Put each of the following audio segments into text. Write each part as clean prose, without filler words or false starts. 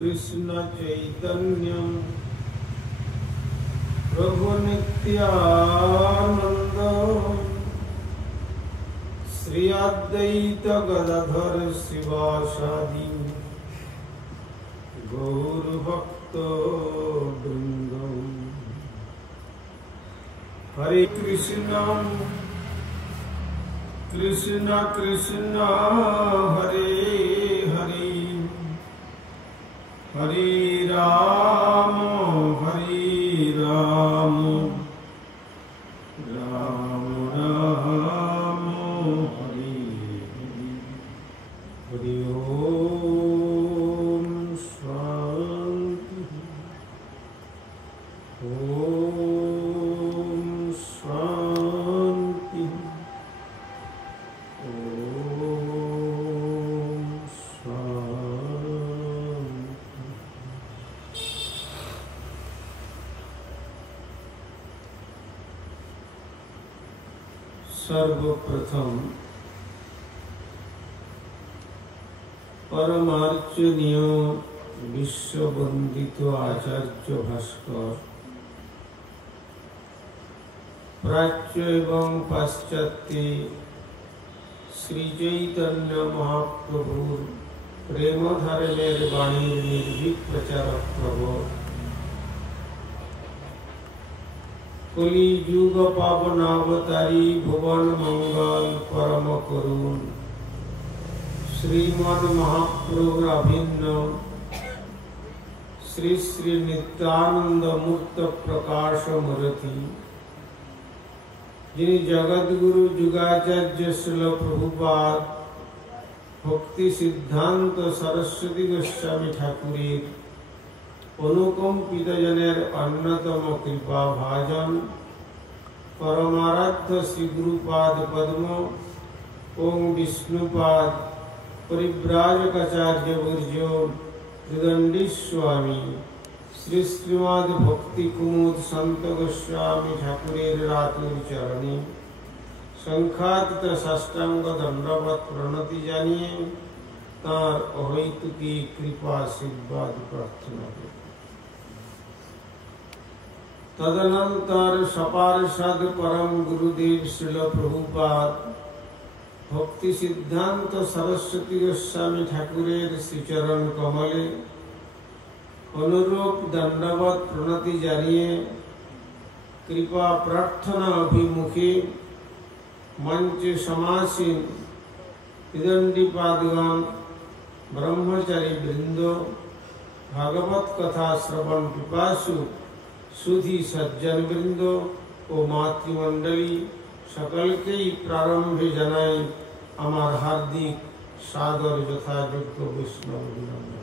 कृष्ण चैतन्य प्रभु नित्यानंद श्री अद्वैत गदाधर शिवासादि गौर भक्त वृंद। हरे कृष्ण कृष्ण कृष्ण हरे हरे हरे राम राम राम हरे हरे। ओम शांति ओम शांति ओम शांति। सर्वप्रथम परमार्चनीय विश्ववंदित आचार्य भास्कर प्राच्य एवं पाश्चात्य श्री चैतन्य महाप्रभुर प्रेम धारणेर बाणीर निर्भीक प्रचारक प्रभु कली युग पावनावतारी भुवन मंगल परम करुण श्रीमद महाप्रभु अभिन्न श्री श्री नित्यानंद मुक्त प्रकाश मूर्ति जिन जगद्गुरु जुगाचार्य श्रील प्रभुपाद भक्ति सिद्धांत सरस्वती गोस्वामी ठाकुरेर अनुकंपित जनेर अन्यतम कृपा भाजन परमाराध्य श्री गुरुपाद पद्म ओं विष्णुपाद परिव्राजकाचार्य वर्यो त्रिदंडी स्वामी श्री श्रीमद भक्ति कुमुद संत गोस्वामी ठाकुरेर रातुर चरणे संख्यातीत साष्टांग दंडवत प्रणति जानिए तार अहैतुकी कृपा आशीर्वाद प्रार्थना करें। तदनंतर सपार्षद परम गुरुदेव श्रील प्रभुपाद भक्ति सिद्धांत सरस्वती गोस्वामी ठाकुरेर श्रीचरण कमले अनुरूप दंडवत प्रणति जानिए कृपा प्रार्थना अभिमुखे मंच समासीन त्रिदंडी पादगण ब्रह्मचारी वृंद भागवत कथा श्रवण पिपासु सुधी सज्जन वृंद ओ मातृमंडली सकल के प्रारंभे जनाई आमार हार्दिक सादर यथायोग्य वैष्णव अभिनंदन।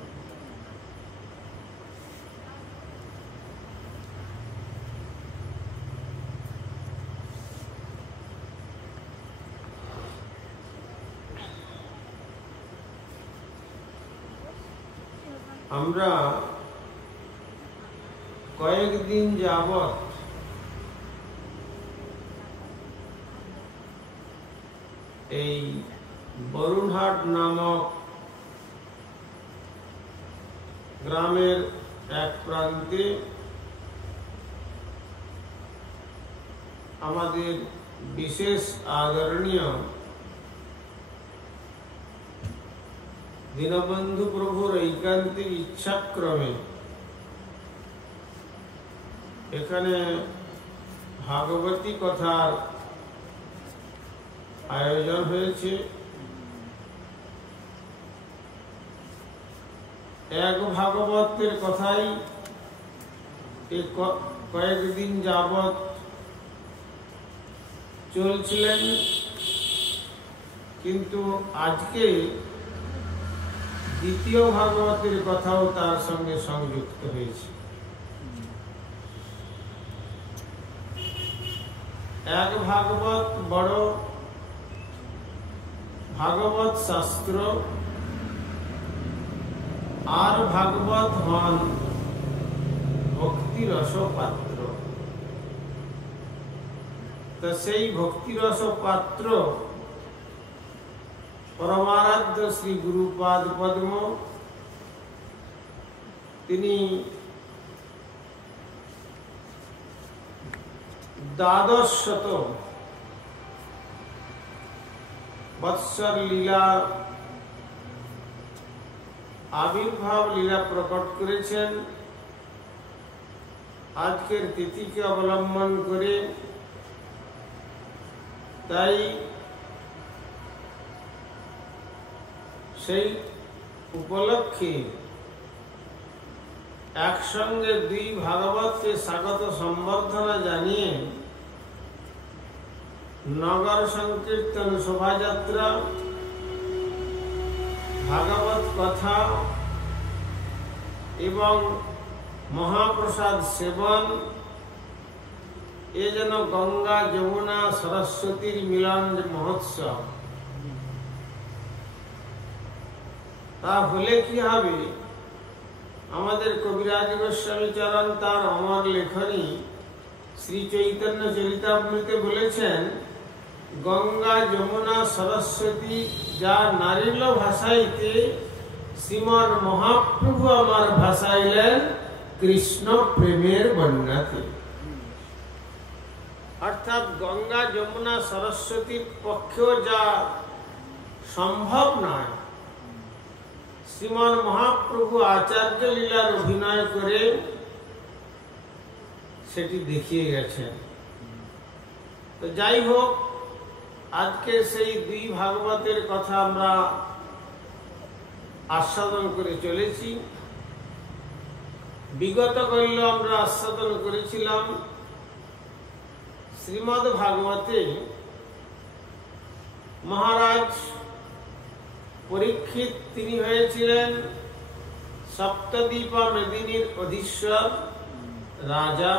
আমরা কয়েকদিন যাবত এই বরুণহাট নামক গ্রামের এক প্রান্তে আমাদের বিশেষ আদরণীয় দীনবন্ধু প্রভুর ঐকান্তিক ইচ্ছাক্রমে এখানে ভাগবতী কথার আয়োজন হয়েছে। এক ভাগবতের কথাই কয়েকদিন যাবত চলছিলেন, কিন্তু আজকে দ্বিতীয় ভাগবতের কথাও তার সঙ্গে সংযুক্ত হয়েছে। এক ভাগবত বড় ভাগবত শাস্ত্র আর ভাগবত হন ভক্তি রস পাত্র। তো সেই ভক্তি রস পাত্র परमाराध्य श्री गुरुपाद पद्म তিনি দ্বাদশশত বৎসর লীলা আবির্ভাব লীলা প্রকট করেছেন। আজকের তিথিকে অবলম্বন করে তাই সেই উপলক্ষে একসঙ্গে দুই ভাগবতকে স্বাগত সম্বর্ধনা জানিয়ে নগর সংকীর্তন শোভাযাত্রা, ভাগবত কথা এবং মহাপ্রসাদ সেবন এ যেন গঙ্গা যমুনা সরস্বতীর মিলন মহোৎসব। তা হলে কি হবে, আমাদের কবিরাজ গোস্বামী চরণ তার অমর লেখনী শ্রী চৈতন্য চরিতামৃতে বলেছেন, গঙ্গা যমুনা সরস্বতী যা নারীল ভাষাইতে শ্রীমন মহাপ্রভু আমার ভাষাইলেন কৃষ্ণ প্রেমের বন্যাতে। অর্থাৎ গঙ্গা যমুনা সরস্বতীর পক্ষেও যা সম্ভব নয়, শ্রীমন মহাপ্রভু আচার্য লীলার অভিনয় করে সেটি দেখিয়ে গেছেন। তো যাই হোক, আজকে সেই দুই ভাগবতের কথা আমরা আস্বাদন করে চলেছি। বিগত কল্য আমরা আস্বাদন করেছিলাম শ্রীমদ্ ভাগবতে মহারাজ পরীক্ষিত, তিনি হয়েছিলেন সপ্তদ্বীপা মেদিনীর অধীশ্বর রাজা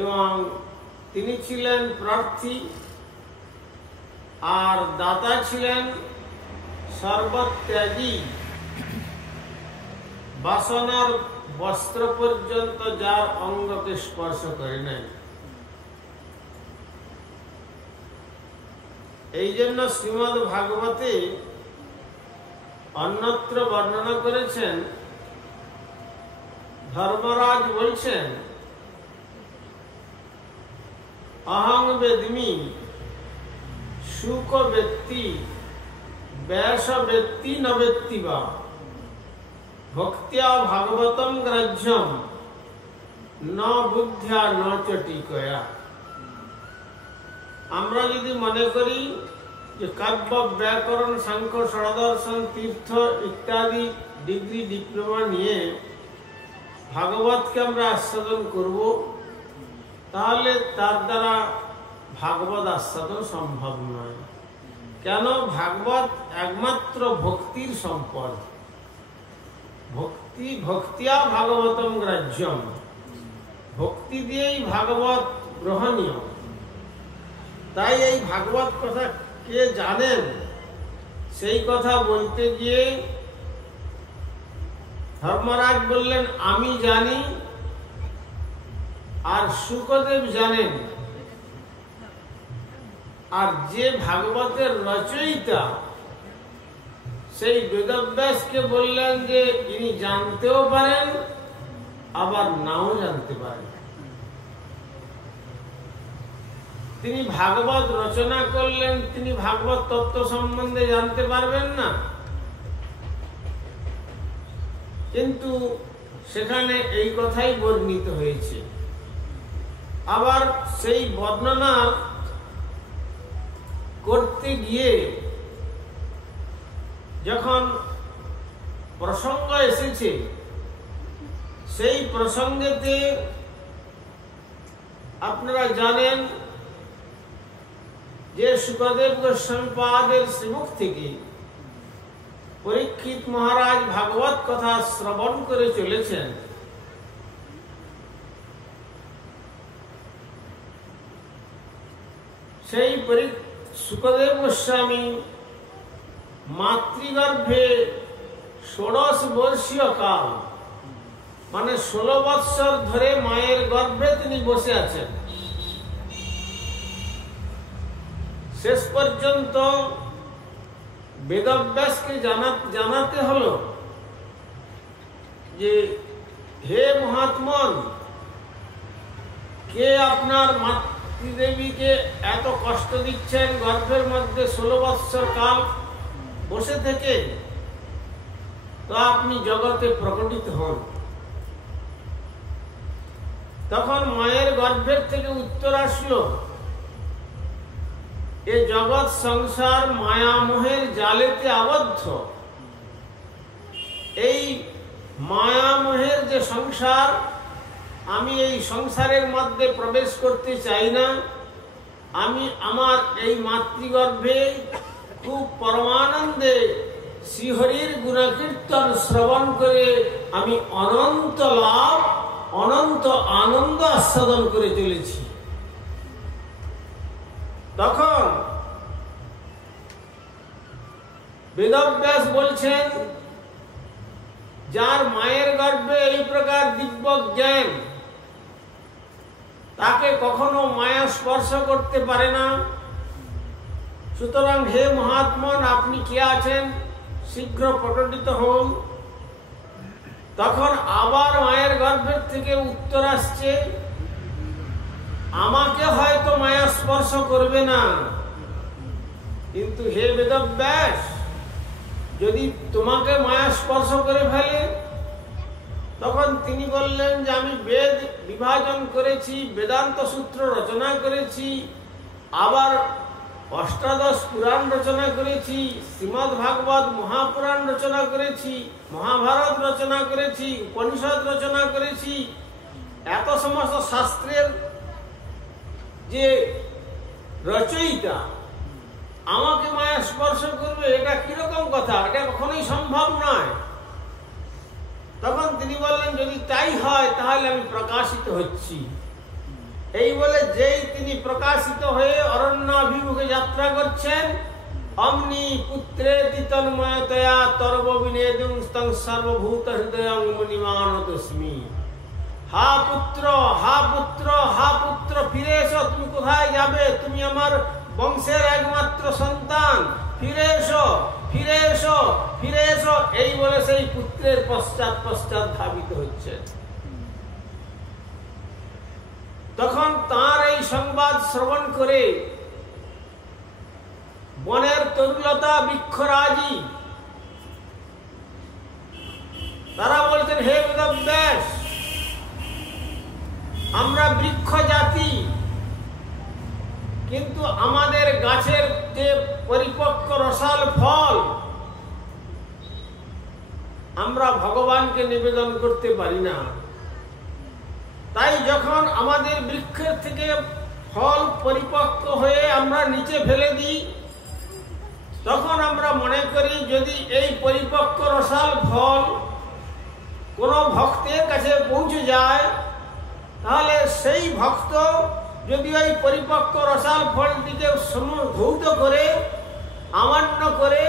এবং তিনি ছিলেন প্রার্থী, আর দাতা ছিলেন সর্বত্যাগী, বাসনার বস্ত্র পর্যন্ত যার অঙ্গকে স্পর্শ করে নাই। এই জন্য শ্রীমদ্ ভাগবতে অন্যত্র বর্ণনা করেছেন, ধর্মরাজ বলছেন, অহং বেদমি শুক ব্যক্তি ব্যাস ব্যক্তি ন ব্যক্তি বা ভক্তিয়া ভাগবতম গ্রাহ্যম ন বুদ্ধ্যা ন চটিকয়া। আমরা যদি মনে করি যে কাব্য, ব্যাকরণ, সাংখ্য, ষড়দর্শন, তীর্থ ইত্যাদি ডিগ্রি ডিপ্লোমা নিয়ে ভাগবতকে আমরা আস্বাদন করব, তাহলে তার দ্বারা ভাগবত আস্বাদন সম্ভব নয়। কেন? ভাগবত একমাত্র ভক্তির সম্পদ। ভক্তিয়া ভাগবতম গ্রাহ্যম, ভক্তি দিয়েই ভাগবত গ্রহণীয়। তাই এই ভাগবত কথা কে জানেন, সেই কথা বলতে গিয়ে ধর্মরাজ বললেন, আমি জানি, আর শুকদেব জানেন। আর যে ভাগবতের রচয়িতা সেই বেদব্যাসকে বললেন যে ইনি জানতেও পারেন আবার নাও জানতে পারেন। তিনি ভাগবত রচনা করলেন, তিনি ভাগবত তত্ত্ব সম্বন্ধে জানতে পারবেন না, কিন্তু সেখানে এই কথাই বর্ণিত হয়েছে। আবার সেই বর্ণনা করতে গিয়ে যখন প্রসঙ্গ এসেছে, সেই প্রসঙ্গেতে আপনারা জানেন যে শুকদেব গোস্বামীপাদের শ্রীমুখ থেকে পরীক্ষিত মহারাজ ভাগবত কথা শ্রবণ করে চলেছেন। সেই শুকদেব গোস্বামী মাতৃগর্ভে 16 বর্ষীয় কাল, মানে 16 বৎসর ধরে মায়ের গর্ভে তিনি বসে আছেন। শেষ পর্যন্ত বেদব্যাসকে জানাতে হলো যে হে মহাত্মন, কে আপনার মাতৃদেবীকে এত কষ্ট দিচ্ছেন গর্ভের মধ্যে 16 বৎসর কাল বসে থেকে, তো আপনি জগতে প্রকটিত হন। তখন মায়ের গর্ভের থেকে উত্তর আসলো, এ জগৎ সংসার মায়ামোহের জালেতে আবদ্ধ। এই মায়ামোহের যে সংসার, আমি এই সংসারের মধ্যে প্রবেশ করতে চাই না। আমি আমার এই মাতৃগর্ভে খুব পরমানন্দে শ্রীহরির গুণকীর্তন শ্রবণ করে আমি অনন্ত লাভ, অনন্ত আনন্দ আস্বাদন করে চলেছি। তখন বেদব্যাস বলছেন, যার মায়ের গর্ভে এই প্রকার দিব্য জ্ঞান, তাকে কখনো মায়া স্পর্শ করতে পারে না। সুতরাং হে মহাত্মন, আপনি কে আছেন, শীঘ্র প্রকটিত হন। তখন আবার মায়ের গর্ভের থেকে উত্তর আসছে, আমাকে হয়তো মায়া স্পর্শ করবে না, কিন্তু হে বেদব্যাস, যদি তোমাকে মায়া স্পর্শ করে ফেলে, তখন তিনি বললেন যে আমি বেদ বিভাজন করেছি, বেদান্ত সূত্র রচনা করেছি, আবার অষ্টাদশ পুরাণ রচনা করেছি, শ্রীমদ্ ভাগবত মহাপুরাণ রচনা করেছি, মহাভারত রচনা করেছি, উপনিষদ রচনা করেছি। এত সমস্ত শাস্ত্রের যে রচয়িতা আমাকে মায়া স্পর্শ করবে, এটা কিরকম কথা, এটা কখনোই সম্ভব নয়। তখন তিনি বললেন, যদি তাই হয় তাহলে আমি প্রকাশিত হচ্ছি। এই বলে যেই তিনি প্রকাশিত হয়ে অরণ্যাভিমুখে যাত্রা করছেন, অমনি পুত্রে তন্ময়তয়া তর্ব বিনেদুং স্তং সর্বভূত হৃদয়ং মুনিমানতস্মি। হা পুত্র, হা পুত্র, হা পুত্র, ফিরে এসো। তুমি কোথায় যাবে? তুমি আমার বংশের একমাত্র সন্তান, ফিরে এসো, ফিরে এসো, ফিরে এসো। এই বলে সেই পুত্রের পশ্চাৎ পশ্চাৎ ধাবিত হচ্ছে। তখন তার এই সংবাদ শ্রবণ করে বনের তরুলতা বৃক্ষরাজি তারা বলতেন, হে বেদব্যাস, আমরা বৃক্ষ জাতি, কিন্তু আমাদের গাছের যে পরিপক্ক রসাল ফল আমরা ভগবানকে নিবেদন করতে পারি না। তাই যখন আমাদের বৃক্ষের থেকে ফল পরিপক্ক হয়ে আমরা নিচে ফেলে দিই, তখন আমরা মনে করি যদি এই পরিপক্ক রসাল ফল কোনো ভক্তের কাছে পৌঁছে যায়, তাহলে সেই ভক্ত যদি ওই পরিপক্ক রসাল ফলটিকে ধৌত করে আমান্য করে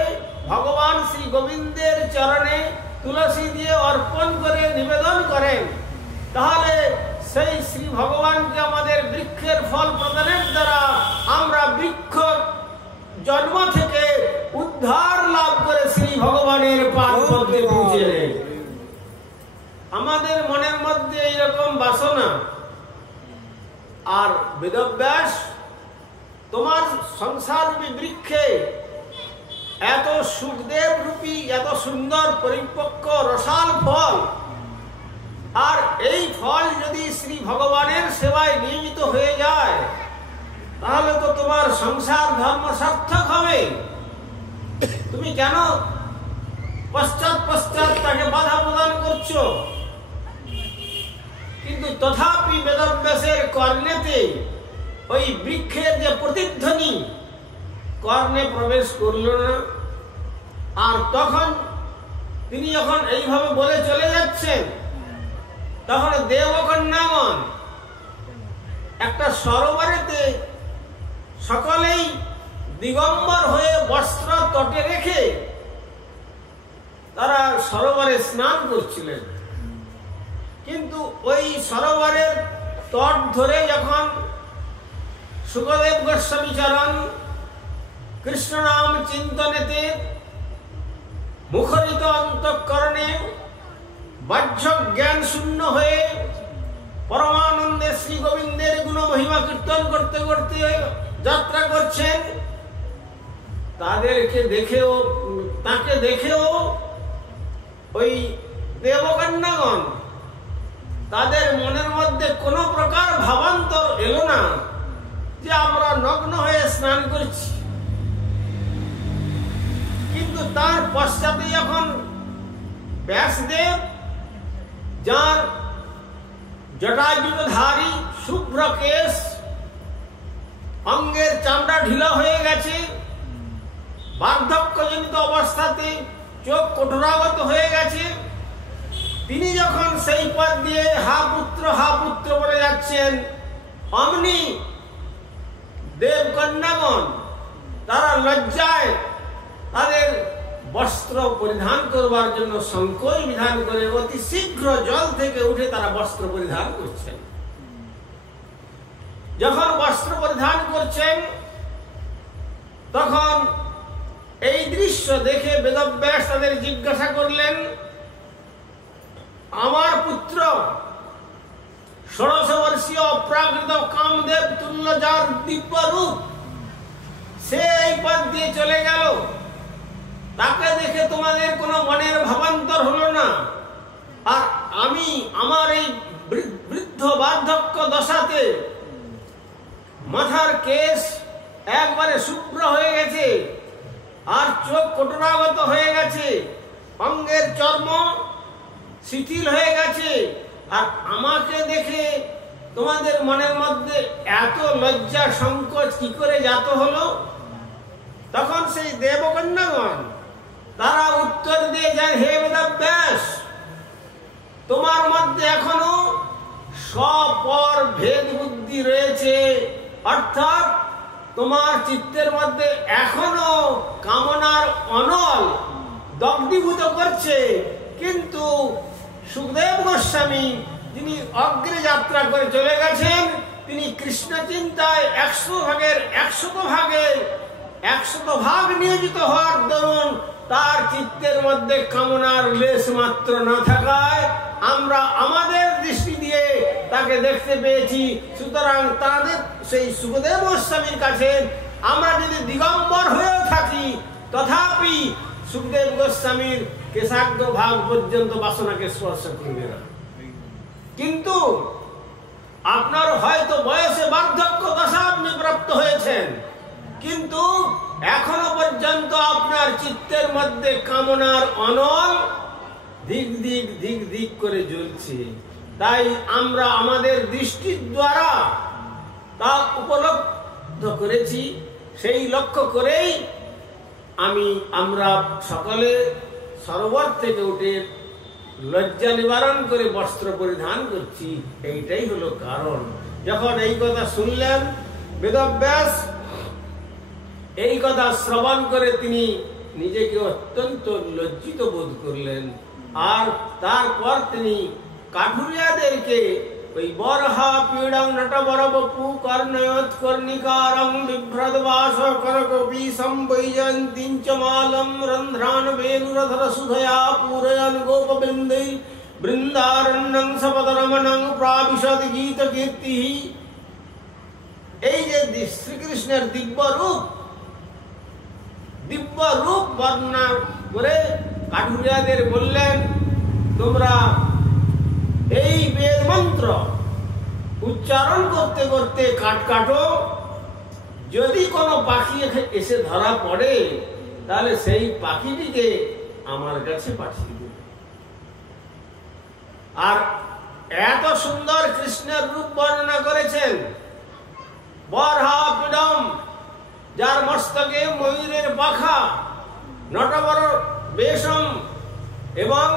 ভগবান শ্রী গোবিন্দের চরণে তুলসী দিয়ে অর্পণ করে নিবেদন করেন, তাহলে সেই শ্রী ভগবানকে আমাদের বৃক্ষের ফল প্রদানের দ্বারা আমরা বৃক্ষ জন্ম থেকে উদ্ধার লাভ করে শ্রী ভগবানের পাদ পদ্মে পৌঁছে যাই। আমাদের মনের মধ্যে এইরকম বাসনা। আর বেদব্যাস, তোমার সংসার রূপী বৃক্ষে এত সুখদেব রূপী এত সুন্দর পরিপক্ক রসাল ফল, আর এই ফল যদি শ্রী ভগবানের সেবায় নিয়োজিত হয়ে যায়, তাহলে তো তোমার সংসার ধর্ম সার্থক হবে। তুমি কেন পশ্চাৎ পশ্চাৎ তাকে বাধা প্রদান করছো? কিন্তু তথাপি বেদব্যাসের কর্ণেতে ওই বৃক্ষের যে প্রতিধ্বনি কর্ণে প্রবেশ করল না। আর তখন তিনি যখন এইভাবে বলে চলে যাচ্ছেন, তখন দেবকন্যাগণ একটা সরোবরেতে সকলেই দিগম্বর হয়ে বস্ত্র তটে রেখে তারা সরোবরে স্নান করছিলেন। কিন্তু ওই সরোবরের তট ধরে যখন সুখদেব গোস্বামী চরণ কৃষ্ণ নাম চিন্তনেতে মুখরিত অন্তঃকরণে বাহ্য জ্ঞান শূন্য হয়ে পরমানন্দে শ্রী গোবিন্দের গুণ মহিমা কীর্তন করতে করতে যাত্রা করছেন, তাকে দেখেও ওই দেবকন্যাগণ তাদের মনের মধ্যে কোনো প্রকার ভাবান্তর এলো না যে আমরা নগ্ন হয়ে স্নান করছি। কিন্তু তার পশ্চাতে যখন ব্যাসদেব, যার জটাজুটধারী শুভ্র কেশ, অঙ্গের চামড়া ঢিলা হয়ে গেছে, বার্ধক্যজনিত অবস্থাতে চোখ কঠোরাগত হয়ে গেছে, তিনি যখন সেই পথ দিয়ে হা পুত্র বলে যাচ্ছেন, অমনি দেবকন্যাগণ তারা লজ্জায় তাদের বস্ত্র পরিধান করবার জন্য সংকোচ বিধান করে অতি শীঘ্র জল থেকে উঠে তারা বস্ত্র পরিধান করছেন। যখন বস্ত্র পরিধান করছেন তখন এই দৃশ্য দেখে বেদব্যাস তাদের জিজ্ঞাসা করলেন, আমার পুত্র 16 বর্ষীয় অপ্রাকৃত কামদেব তুল্য যার দিব্য রূপ, সে এই পথ দিয়ে চলে গেল, তাকে দেখে তোমাদের কোনো মনের ভাবান্তর হলো না, আর আমি আমার এই বৃদ্ধ বার্ধক্য দশাতে মাথার কেশ একবারে শুভ্র হয়ে গেছে, আর চোখ কঠোরাগত হয়ে গেছে, অঙ্গের চর্ম শিথিল হয়ে গেছে, আর আমাকে দেখে তোমাদের মনের মধ্যে এত লজ্জা সংকোচ কি করে জাত হলো? তখন সেই দেবকন্যাগণ তারা উত্তর দিয়ে যায়, হে বেদব্যাস, তোমার মধ্যে এখনো স্বপর ভেদ বুদ্ধি রয়েছে, অর্থাৎ তোমার চিত্তের মধ্যে এখনো কামনার অনল দগ্ধীভূত করছে। কিন্তু সুখদেব গোস্বামী যিনি অগ্রে যাত্রা করে চলে গেছেন, তিনি কৃষ্ণ চিন্তায় 100 ভাগ নিয়োজিত হওয়ার দরুন তার চিত্তের মধ্যে কামনার লেশ মাত্র না থাকায় আমরা আমাদের দৃষ্টি দিয়ে তাকে দেখতে পেয়েছি। সুতরাং তাদের সেই সুখদেব গোস্বামীর কাছে আমরা যদি দিগম্বর হয়েও থাকি, তথাপি সুখদেব গোস্বামীর কেশাগ্র ভাগ পর্যন্ত বাসনাকে স্পর্শ করবে না। কিন্তু আপনার হয়তো বয়সে বার্ধক্য দশা আপনি প্রাপ্ত হয়েছেন, কিন্তু এখনো পর্যন্ত আপনার চিত্তের মধ্যে কামনার অনল দিক দিক করে জ্বলছে। তাই আমরা আমাদের দৃষ্টির দ্বারা তা উপলব্ধ করেছি, সেই লক্ষ্য করেই আমরা সকলে সরোবর থেকে উঠে লজ্জা নিবারণ করে বস্ত্র পরিধান করছি। এইটাই হলো কারণ। যখন এই কথা শুনলেন বেদব্যাস, এই কথা শ্রবণ করে তিনি নিজেকে অত্যন্ত লজ্জিত বোধ করলেন। আর তারপর তিনি কাঠুরিয়াদেরকে ওই বরহা পীড়ং নটবরবপু কর্ণয়োৎ কর্ণিকারং বিভ্রদবাস করকপি সম্বৈজয়ন্তীঞ্চ মালম রন্ধ্রান বেনুরধর সুধয়া পূরয়ন গোপবৃন্दै বৃন্দারণ্যং সপদরমণং প্রাবিশদ গীত কীর্তি। এই যে শ্রীকৃষ্ণের দিব্য রূপ বর্ণনা করে কাঠুরিয়াদের বললেন, তোমরা এই বেদ মন্ত্র উচ্চারণ করতে করতে কাটো, যদি কোনো পাখি এসে ধরা পড়ে তাহলে সেই পাখিটিকে আমার কাছে পাঠিয়ে দেবে। আর এত সুন্দর কৃষ্ণের রূপ বর্ণনা করেছেন। বরহা পীড়ম, যার মস্তকে ময়ূরের পাখা, নটবর বেশম এবং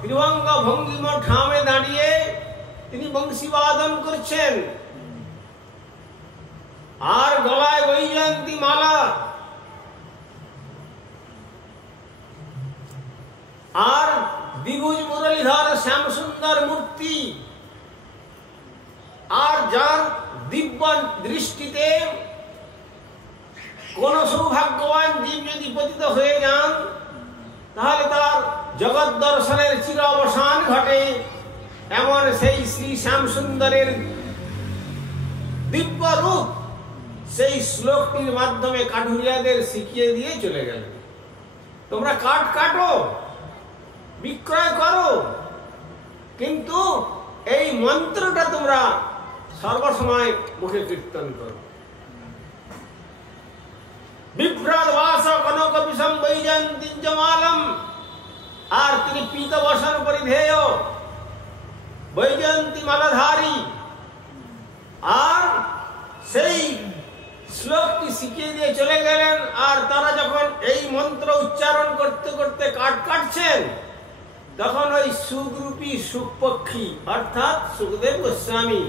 ত্রিভঙ্গ ভঙ্গিম ঠামে দাঁড়িয়ে তিনি বংশীবাদন করছেন, আর গলায় বৈজয়ন্তী মালা, আর দ্বিভুজ মুরলীধর শ্যাম সুন্দর মূর্তি, আর যার দিব্য দৃষ্টিতে কোন সৌভাগ্যবান জীব যদি পতিত হয়ে যান তাহলে তার জগৎ দর্শনের চির অবসান ঘটে, এমন সেই শ্রী শ্যামসুন্দরের দিব্য রূপ সেই শ্লোকটির মাধ্যমে কাঠুরিয়াদের শিখিয়ে দিয়ে চলে গেলেন। তোমরা কাঠ কাটো, বিক্রয় করো, কিন্তু এই মন্ত্রটা তোমরা সর্বসময় মুখে কীর্তন করো। বিভ্রাট বাস কনক বিষম বৈজয়ন্তীঞ্জমালম, আর তিনি পীত বসন পরিধেয় বৈজয়ন্তী মালাধারী। আর সেই শ্লোকটি শিখিয়ে দিয়ে চলে গেলেন। আর তারা যখন এই মন্ত্র উচ্চারণ করতে করতে কাঠ কাটছেন, তখন ওই সুখরূপী সুখপক্ষী অর্থাৎ সুখদেব গোস্বামী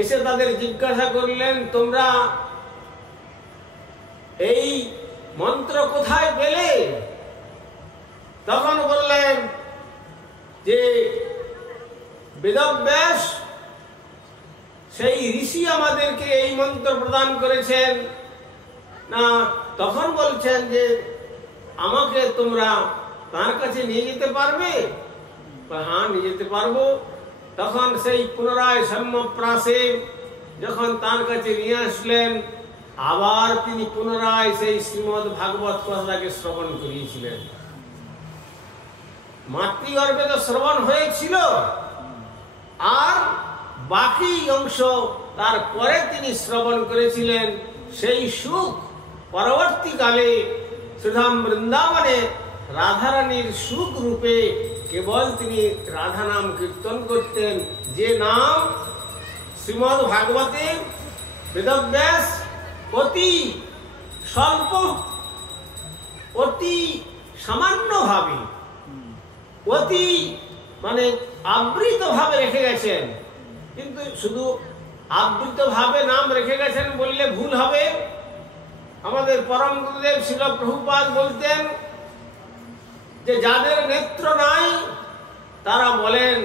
এসে তাদের জিজ্ঞাসা করলেন, তোমরা এই মন্ত্র কোথায় পেলে? তখন বললেন যে বেদব্যাস সেই ঋষি আমাদেরকে এই মন্ত্র প্রদান করেছেন। না, তখন বলছেন যে আমাকে তোমরা তার কাছে নিয়ে যেতে পারবে? হ্যাঁ, নিয়ে যেতে পারবো। তখন সেই পুনরায় সম্যপ্রাসে যখন তার কাছে নিয়ে আসলেন, আবার তিনি পুনরায় সেই শ্রীমদ ভাগবত কথাটাকে শ্রবণ করিয়েছিলেন। মাতৃগর্ভে তো শ্রবণ হয়েছিল, আর বাকি অংশ তারপরে তিনি শ্রবণ করেছিলেন। সেই সুখ পরবর্তীকালে সুধাম বৃন্দাবনে রাধারানীর সুখ রূপে কেবল তিনি রাধা নাম কীর্তন করতেন, যে নাম শ্রীমদ ভাগবতে বেদব্যাস অতি স্বল্প, অতি সামান্য ভাবে, অতি আবৃত ভাবে রেখে গেছেন। কিন্তু শুধু আবৃত ভাবে নাম রেখে গেছেন বললে ভুল হবে। আমাদের পরম গুরুদেব শিল প্রভুপাদ বলতেন যে যাদের নেত্র নাই তারা বলেন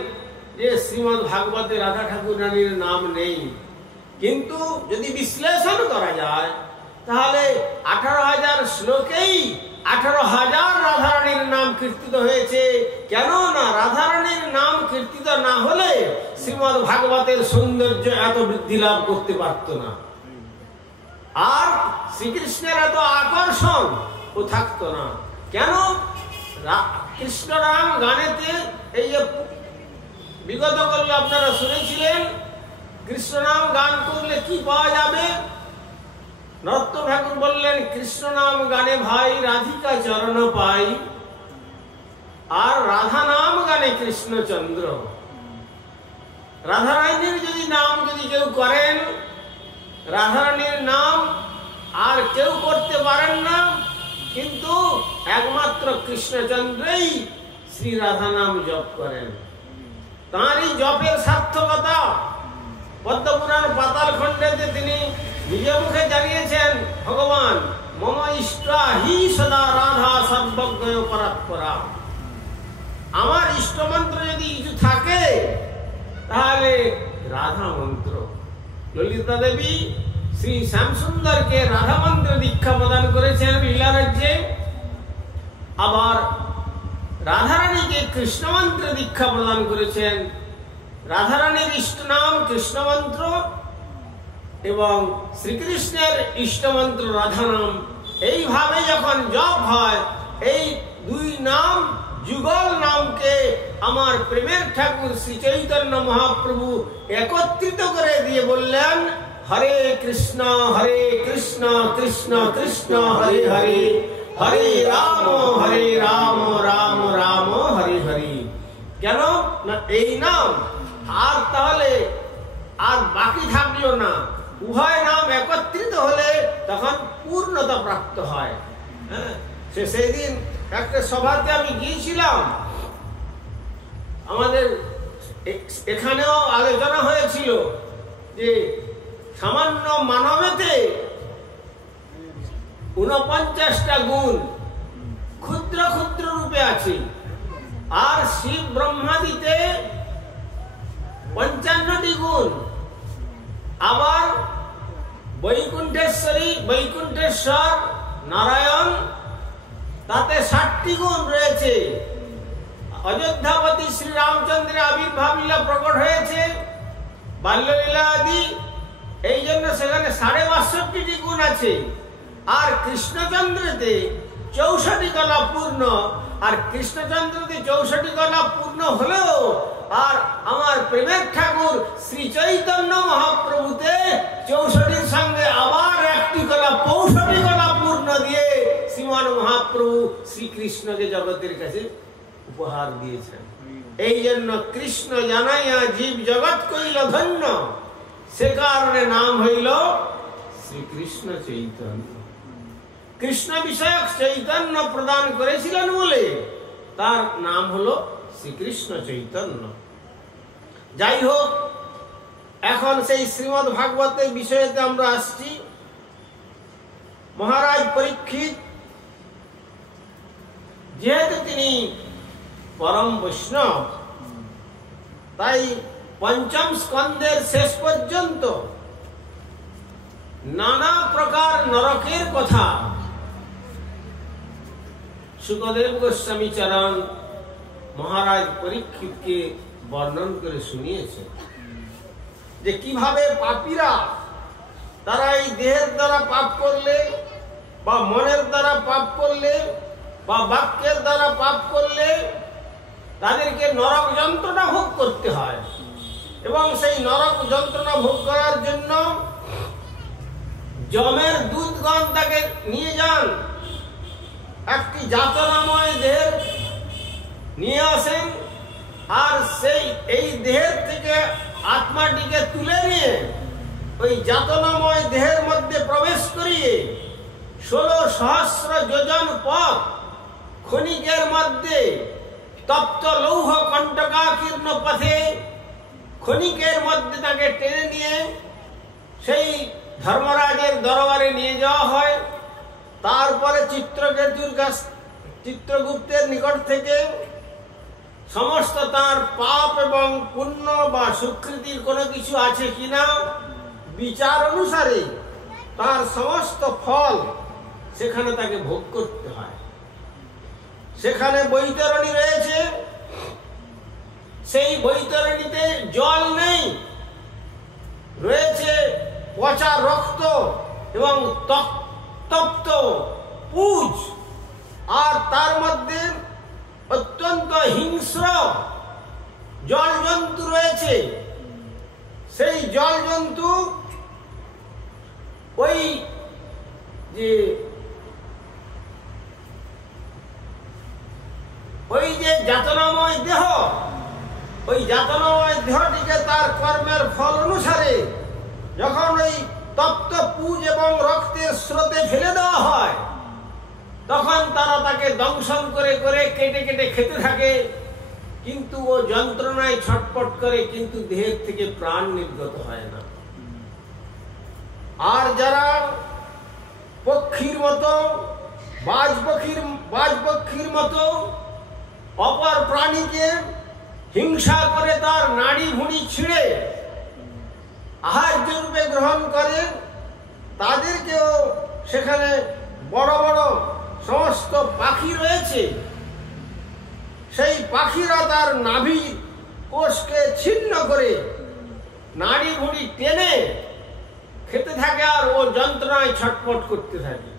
যে শ্রীমদ ভাগবতে রাধা ঠাকুর রানীর নাম নেই। কিন্তু যদি বিশ্লেষণ করা যায় তাহলে 18,000 শ্লোকেই 18,000 রাধারানীর নাম কীর্তিত হয়েছে। কেন না, রাধারানীর নাম কীর্তিত না হলে শ্রীমদ ভাগবতের সৌন্দর্য এত বৃদ্ধি লাভ করতে পারত না, আর শ্রীকৃষ্ণের এত আকর্ষণ ও থাকতো না। কেন? কৃষ্ণ নাম গানেতে এই যে বিগত করলে আপনারা শুনেছিলেন, কৃষ্ণ নাম গান করলে কি পাওয়া যাবে? নরোত্তম ঠাকুর বললেন, কৃষ্ণ নাম গানে ভাই রাধিকা চরণ পাই, আর রাধা নাম গানে কৃষ্ণচন্দ্র। রাধারানীর যদি নাম যদি কেউ করেন, রাধারানীর নাম আর কেউ করতে পারেন না, কিন্তু একমাত্র কৃষ্ণচন্দ্রই শ্রী রাধা নাম জপ করেন। তাঁরই জপের সার্থকতা পদ্মপুরাণ পাতাল খণ্ডেতে তিনি নিজ মুখে জানিয়েছেন, ভগবান মম ইষ্টা হি সদা রাধা সর্বজ্ঞ পরাৎপরা। আমার ইষ্ট মন্ত্র যদি কিছু থাকে তাহলে রাধা মন্ত্র। ললিতা দেবী শ্রী শ্যামসুন্দরকে রাধা মন্ত্র দীক্ষা প্রদান করেছেন লীলা রাজ্যে, আবার রাধারানীকে কৃষ্ণ মন্ত্র দীক্ষা প্রদান করেছেন। রাধারানীর ইষ্ট নাম কৃষ্ণ মন্ত্র এবং শ্রীকৃষ্ণের ইষ্ট মন্ত্র রাধা নাম। এইভাবে যখন জপ হয়, এই দুই নাম যুগল নামকে আমার প্রেমের ঠাকুর শ্রী চৈতন্য মহাপ্রভু একত্রিত করে দিয়ে বললেন, হরে কৃষ্ণ কৃষ্ণ কৃষ্ণ হরে হরে, হরে রাম রাম রাম হরে হরে। কেন না, এই নাম আর তাহলে আর বাকি থাকলো না, উভয় নাম একত্রিত হলে তখন পূর্ণতা প্রাপ্ত হয়। সেই দিন একটা সভাতে আমি গিয়েছিলাম, আমাদের এখানেও আলোচনা হয়েছিল যে সামান্য মানবেতে 49টা গুণ ক্ষুদ্র ক্ষুদ্র রূপে আছে, আর শিব ব্রহ্মাদিতে 55টি গুণ। আবার বৈকুণ্ঠেশ্বর নারায়ণ তাতে 60টি গুণ রয়েছে। অযোধ্যাপতি শ্রী রামচন্দ্রের আবির্ভাব লীলা প্রকট হয়েছে, বাল্যলীলা আদি, এই জন্য সেখানে 62.5টি গুণ আছে। আর কৃষ্ণচন্দ্রতে 64 কলা পূর্ণ। আর কৃষ্ণচন্দ্রতে 64 কলা পূর্ণ হলেও আর আমার প্রেমের ঠাকুর শ্রী চৈতন্য মহাপ্রভুতে 64-র সঙ্গে আবার 1টি কলা 65 কলা পূর্ণ দিয়ে শ্রীমান মহাপ্রভু শ্রীকৃষ্ণকে জগতের কাছে উপহার দিয়েছেন। এই জন্য কৃষ্ণ জানাইয়া জীব জগৎ কইল ধন্য, সে কারণে নাম হইল শ্রীকৃষ্ণ চৈতন্য। কৃষ্ণ বিষয়ক চৈতন্য প্রদান করেছিলেন বলে তার নাম হলো শ্রীকৃষ্ণ চৈতন্য। যাই হোক, এখন সেই শ্রীমদ্ ভাগবতের বিষয়েতে আমরা আসছি। মহারাজ পরীক্ষিত যেহেতু তিনি পরম বৈষ্ণব, তাই পঞ্চম স্কন্ধের শেষ পর্যন্ত নানা প্রকার নরকের কথা সুখদেব গোস্বামী চরণ মহারাজ পরীক্ষিতকে বর্ণন করে শুনিয়েছেন যে কিভাবে পাপীরা তারা এই দেহের দ্বারা পাপ করলে বা মনের দ্বারা পাপ করলে বা বাক্যের দ্বারা পাপ করলে তাদেরকে নরক যন্ত্রণা ভোগ করতে হয়, এবং সেই নরক যন্ত্রণা ভোগ করার জন্য যমের দূতগণ তাকে নিয়ে যান, একটি যাতনাময় দেহ নিয়ে আসেন, আর এই দেহের থেকে আত্মাটিকে তুলে নিয়ে ওই যাতনাময় দেহের মধ্যে প্রবেশ করিয়ে 16,000 যোজন পথ ক্ষণিকের মধ্যে তপ্ত লৌহ কণ্টকাকীর্ণ পথে ক্ষণিকের মধ্যে তাকে টেনে নিয়ে সেই ধর্মরাজের দরবারে নিয়ে যাওয়া হয়। তারপরে চিত্রগুপ্তের নিকট থেকে সমস্ত তার পাপ এবং পুণ্য বা সুকৃতির কোনো কিছু আছে কিনা বিচার অনুসারে তার সমস্ত ফল সেখানে তাকে ভোগ করতে হয়। সেখানে বৈতরণী রয়েছে, সেই বৈতরণীতে জল নেই, রয়েছে পচা রক্ত এবং তপ্ত পুজ, আর তার মধ্যে অত্যন্ত হিংস্র জল জন্তু রয়েছে। সেই জল জন্তু ওই যে যাতনাময় দেহ, ওই যাতনাময় দেহটিকে তার কর্মের ফল অনুসারে যখন ওই তপ্ত পুজ এবং রক্তের স্রোতে ফেলে দেওয়া হয়, তখন তারা তাকে দংশন করে করে কেটে কেটে খেতে থাকে, কিন্তু ও যন্ত্রণায় ছটপট করে, কিন্তু দেহের থেকে প্রাণ নির্গত হয় না। আর যারা পক্ষীর মতো বাজ পক্ষীর মতো অপর প্রাণীকে হিংসা করে তার নাড়ি ভুঁড়ি ছিঁড়ে আহার্য রূপে গ্রহণ করে, তাদেরকেও সেখানে বড় বড় সমস্ত পাখি রয়েছে, সেই পাখিরা তার নাভি কোষকে ছিন্ন করে নাড়ি ভুঁড়ি টেনে খেতে থাকে, আর ও যন্ত্রণায় ছটফট করতে থাকে।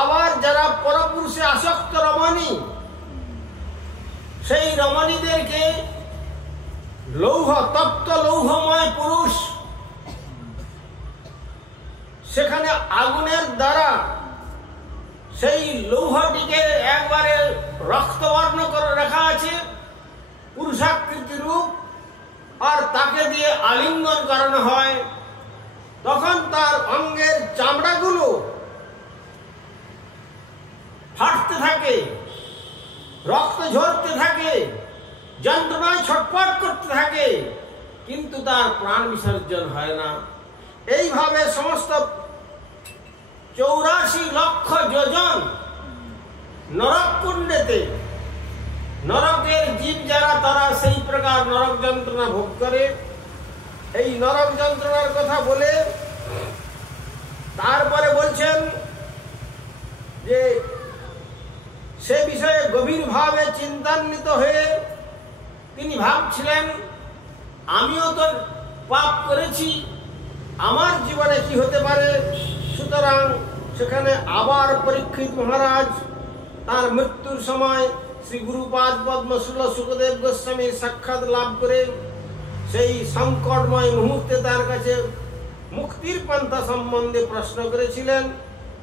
আবার যারা পরপুরুষে আসক্ত রমণী, সেই রমণীদেরকে তপ্ত লৌহময় পুরুষ সেখানে আগুনের দ্বারা সেই লৌহটিকে একবারে রক্তবর্ণ করে রাখা আছে, পুরুষাকৃতি রূপ, আর তাকে দিয়ে আলিঙ্গন করানো হয়। তখন তার অঙ্গের চামড়াগুলো ফাটতে থাকে, রক্ত ঝরতে থাকে, যন্ত্রণায় ছটফট করতে থাকে, কিন্তু তার প্রাণ বিসর্জন হয় না। এইভাবে সমস্ত 84 লক্ষ যোজন নরক কুণ্ডেতে নরকের জীব যারা, তারা সেই প্রকার নরক যন্ত্রণা ভোগ করে। এই নরক যন্ত্রণার কথা বলে তারপরে বলছেন যে সে বিষয়ে গভীরভাবে চিন্তান্বিত হয়ে তিনি ভাবছিলেন, আমিও তো পাপ করেছি, আমার জীবনে কি হতে পারে। সুতরাং সেখানে আবার পরীক্ষিত মহারাজ তার মৃত্যুর সময় শ্রী গুরুপাদ পদ্মশূল সুখদেব গোস্বামীর সাক্ষাৎ লাভ করে সেই সংকটময় মুহূর্তে তার কাছে মুক্তির পন্থা সম্বন্ধে প্রশ্ন করেছিলেন।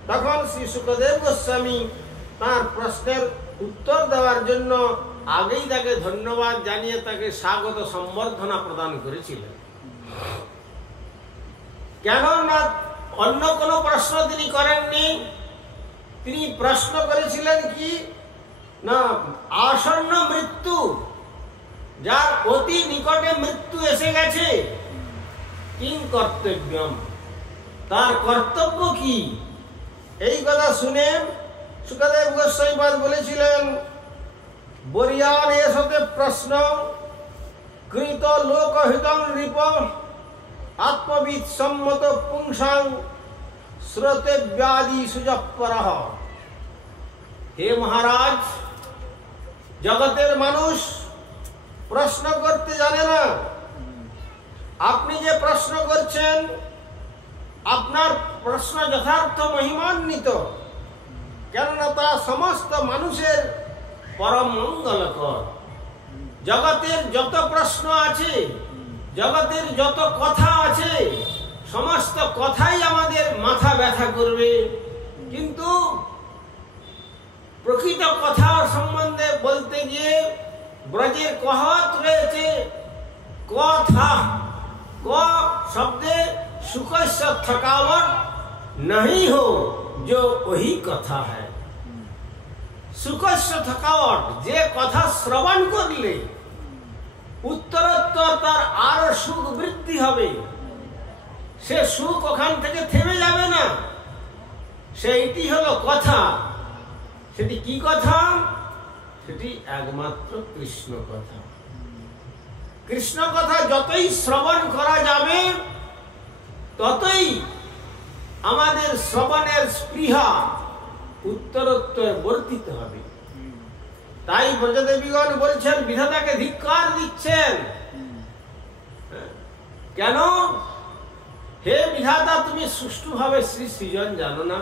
তখন শ্রী সুখদেব গোস্বামী তার প্রশ্নের উত্তর দেওয়ার জন্য আগেই তাকে ধন্যবাদ জানিয়ে তাকে স্বাগত সম্বর্ধনা প্রদান করেছিলেন। কেননা অন্য কোনো প্রশ্ন তিনি করেননি। তিনি প্রশ্ন করেছিলেন কি না, আসন্ন মৃত্যু, যার অতি নিকটে মৃত্যু এসে গেছে, কিং কর্তব্যম, তার কর্তব্য কি। এই কথা শুনে সুখদেব গোস্বামীপাদ বলেছিলেন, বরিয়ান এসতে প্রশ্ন কৃত লোকহিতং নৃপ আত্মবিদ সম্মত পুংসাং শ্রোতেব্যাদি সুজপরহ। হে মহারাজ, জগতের মানুষ প্রশ্ন করতে জানে না। আপনি যে প্রশ্ন করছেন, আপনার প্রশ্ন যথার্থ মহিমান্বিত, কেননা তা সমস্ত মানুষের পরম মঙ্গলকর। জগতের যত প্রশ্ন আছে, জগতের যত কথা আছে, সমস্ত কথাই আমাদের মাথা ব্যথা করবে, কিন্তু প্রকৃত কথা সম্বন্ধে বলতে গিয়ে ব্রজের কহাवत রয়েছে, কথা ক শব্দে सुखस्य थकावट नहीं हो जो वही कथा है। सुखस्य थकावट, जे कथा श्रवण करले उत्तरोत्तर तार आरो सुख बृद्धि হবে, সে সুখ ওখান থেকে থেমে যাবে না। সেইটি হলো কথা। সেটি কি কথা? সেটি একমাত্র কৃষ্ণ কথা। কৃষ্ণ কথা যতই শ্রবণ করা যাবে, ততই আমাদের শ্রবণের স্পৃহা উত্তরোত্তর বর্ধিত হবে। তাই ব্রজদেবীগণ বলছেন, বিধাতাকে ধিক্কার দিচ্ছেন। কেন? হে বিধাতা, তুমি সুষ্ঠুভাবে শ্রী সৃজন জানো না।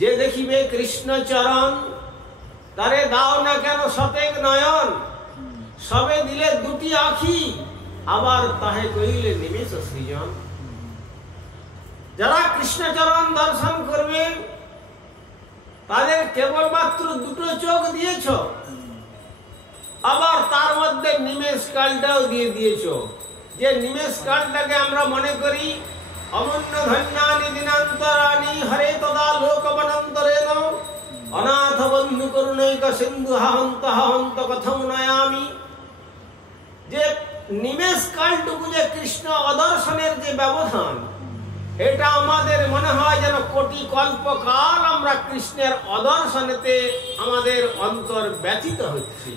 যে দেখিবে কৃষ্ণ চরণ, তারে দাও না কেন শতেক নয়ন। সবে দিলে দুটি আখি, আবার তাহে কইলে নিমেষ সৃজন। যারা কৃষ্ণচরণ দর্শন করবে, তাদের কেবলমাত্র দুটো চোখ দিয়েছ, আবার তার মধ্যে নিমেষ কালটাও দিয়ে দিয়েছ। যে নিমেষ কালটাকে আমরা মনে করি অমূল্য ধন্যানি দিনান্তরানি হরে তদা লোকবনন্তরেণ অনাথ বন্ধু করুণৈক সিন্ধু হাহন্ত হাহন্ত কথম নয়ামি। যে নিমেষ কালটুকু যে কৃষ্ণ অদর্শনের যে ব্যবধান, এটা আমাদের মনে হয় যেন কোটি কল্পকাল আমরা কৃষ্ণের অদর্শনেতে আমাদের অন্তর ব্যথিত হচ্ছে।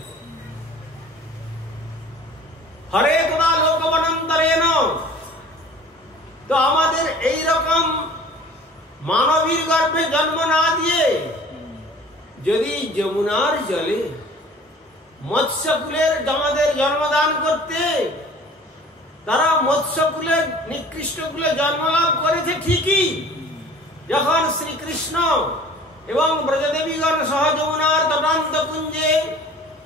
হরে তদা লোকবনন্তরেণ। তো আমাদের এই রকম মানবীর গর্ভে জন্ম না দিয়ে যদি যমুনার জলে মৎস্যকুলের আমাদের জন্মদান করতে, তারা মৎস্যকুলে নিকৃষ্ট কুলে জন্মলাভ করেছে ঠিকই। যখন শ্রীকৃষ্ণ এবং ব্রজদেবীগণ সহ যমুনার তটান্ত কুঞ্জে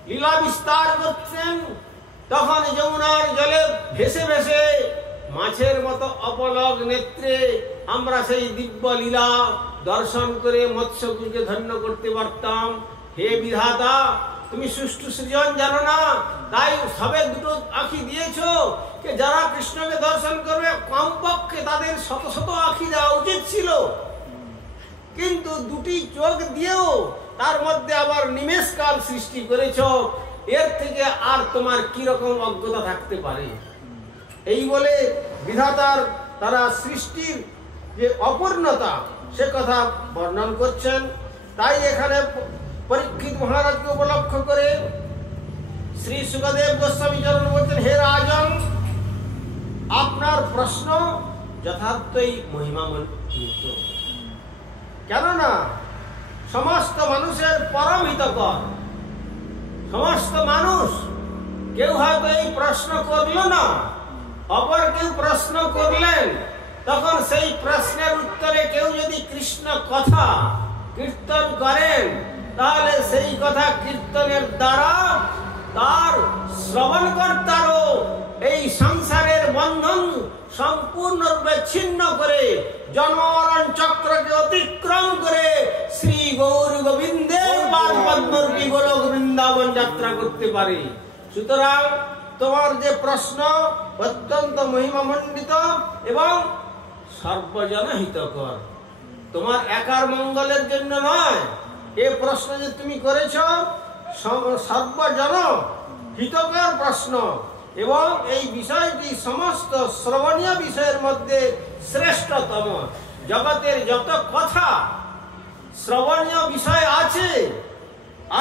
লীলা বিস্তার করছেন, তখন যমুনার জলে ভেসে ভেসে মাছের মতো অপলক নেত্রে আমরা সেই দিব্য লীলা দর্শন করে মৎস্যকুলকে ধন্য করতে পারতাম। হে বিধাতা, তুমি সুষ্ঠু সৃজন জানো না, তাই সবে দুটো আঁখি দিয়েছ। যারা কৃষ্ণকে দর্শন করবে কমপক্ষে তাদের শত শত আঁখি দেওয়া উচিত ছিল, কিন্তু দুটি চোখ দিয়েও তার মধ্যে আবার নিমেষ কাল সৃষ্টি করেছ। এর থেকে আর তোমার কি রকম অজ্ঞতা থাকতে পারে? এই বলে বিধাতার তারা সৃষ্টির যে অপূর্ণতা সে কথা বর্ণন করছেন। তাই এখানে পরীক্ষিত মহারাজকে উপলক্ষ করে শ্রী সুখদেব গোস্বামী চরণ বলছেন, হে রাজন, আপনার প্রশ্ন যথার্থই মহিমান্বিত। কেননা সমস্ত মানুষের পরম হিতকর। সমস্ত মানুষ, কেউ হয়তো এই প্রশ্ন করলো না, অপর কেউ প্রশ্ন করলেন, তখন সেই প্রশ্নের উত্তরে কেউ যদি কৃষ্ণ কথা কীর্তন করেন, তাহলে সেই কথা কীর্তনের দ্বারা তার শ্রবণকর্তারও এই সংসারের বন্ধন সম্পূর্ণরূপে ছিন্ন করে জন্মমরণ চক্রকে অতিক্রম করে শ্রী গৌর গোবিন্দের পদ্মরূপী গোলক বৃন্দাবন যাত্রা করতে পারে। সুতরাং তোমার যে প্রশ্ন অত্যন্ত মহিমামণ্ডিত এবং সর্বজন হিতকর। তোমার একার মঙ্গলের জন্য নয়, এ প্রশ্ন যে তুমি করেছ সর্বজন হিতকর প্রশ্ন, এবং এই বিষয়টি সমস্ত শ্রবণীয় বিষয়ের মধ্যে শ্রেষ্ঠতম। জগতের যত কথা শ্রবণীয় বিষয় আছে,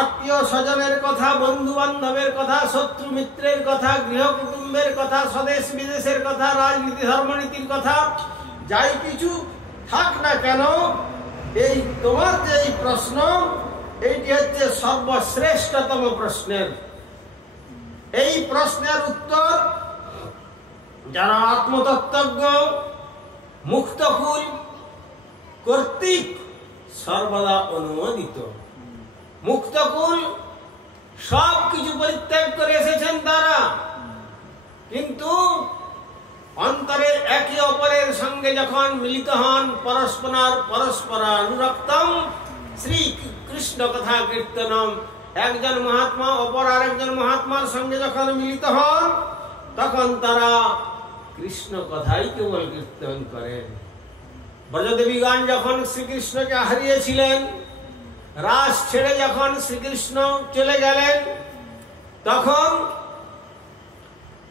আত্মীয় স্বজনের কথা, বন্ধু বান্ধবের কথা, শত্রু মিত্রের কথা, গৃহ কুটুম্বের কথা, স্বদেশ বিদেশের কথা, রাজনীতি ধর্মনীতির কথা, যাই কিছু থাক না কেন, এই তোমার যে এই প্রশ্ন, এইটি হচ্ছে সর্বশ্রেষ্ঠতম প্রশ্নের। এই প্রশ্নের উত্তর যারা আত্মতত্ত্বজ্ঞ মুক্তকুল কর্তৃক সর্বদা অনুমোদিত। মুক্তকুল সব কিছু পরিত্যাগ করে এসেছেন তারা, কিন্তু অন্তরে একে অপরের সঙ্গে যখন মিলিত হন, পরস্পরানুরক্তম শ্রী কৃষ্ণ কথা কীর্তনম, একজন মহাত্মা অপর আরেকজন মহাত্মার সঙ্গে যখন মিলিত হন, তখন তারা কৃষ্ণ কথাই কেবল কীর্তন করেন। ব্রজদেবীগণ যখন শ্রীকৃষ্ণকে হারিয়েছিলেন, রাস ছেড়ে যখন শ্রীকৃষ্ণ চলে গেলেন, তখন